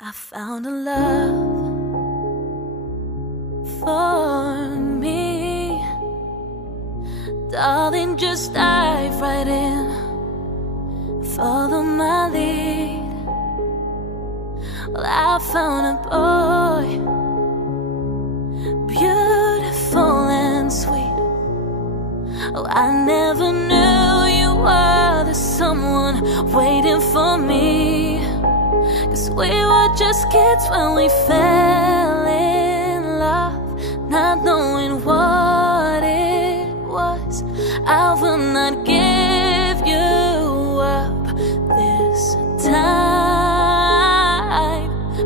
I found a love for me. Darling, just dive right in, follow my lead. Well, I found a boy, beautiful and sweet. Oh, I never knew you were the someone waiting for me. 'Cause we were just kids when we fell in love, not knowing what it was. I will not give you up this time,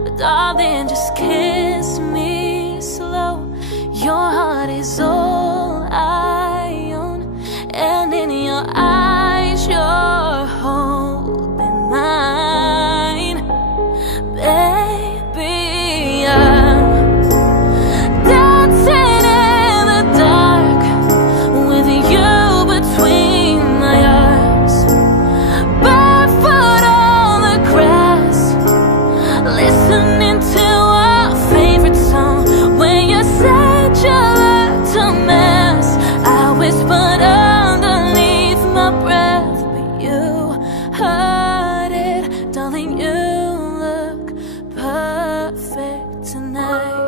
but darling, just kiss me slow. Your heart is all I own, and in your eyes you're holding mine. Baby, I'm dancing in the dark with you between my arms, barefoot on the grass, listening to our favorite song. When you said you looked a mess, I whispered underneath my breath, but you heard it. Darling, you look perfect tonight.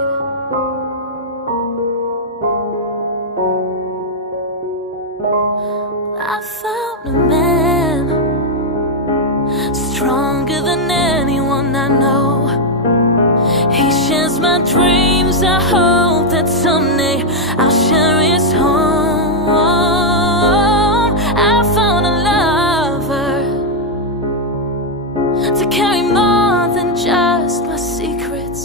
I found a man stronger than anyone I know. He shares my dreams. I hope that someday I'll share his home. I found a lover to carry more than just my secrets,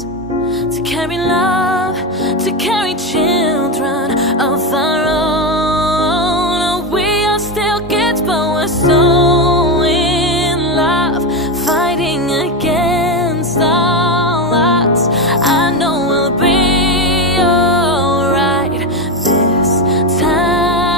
to carry love, to carry children of our own. We are still kids, but we're so in love, fighting against all odds. I know we'll be alright this time.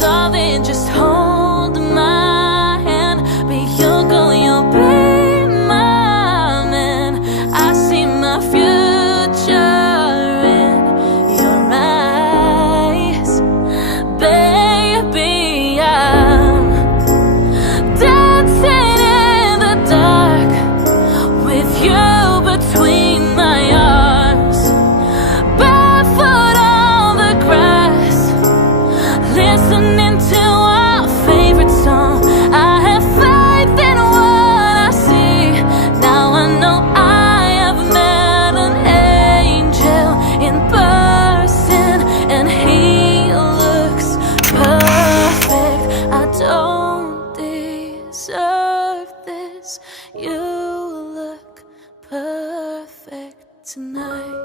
Darling, just hold my hand. Be your girl, you'll be my man. I see my future in your eyes. Baby, I'm dancing in the dark with you between my arms, barefoot on the grass, listening to our favorite song. I have faith in what I see. Now I know I have met an angel in person, and he looks perfect. I don't deserve this. You look perfect tonight.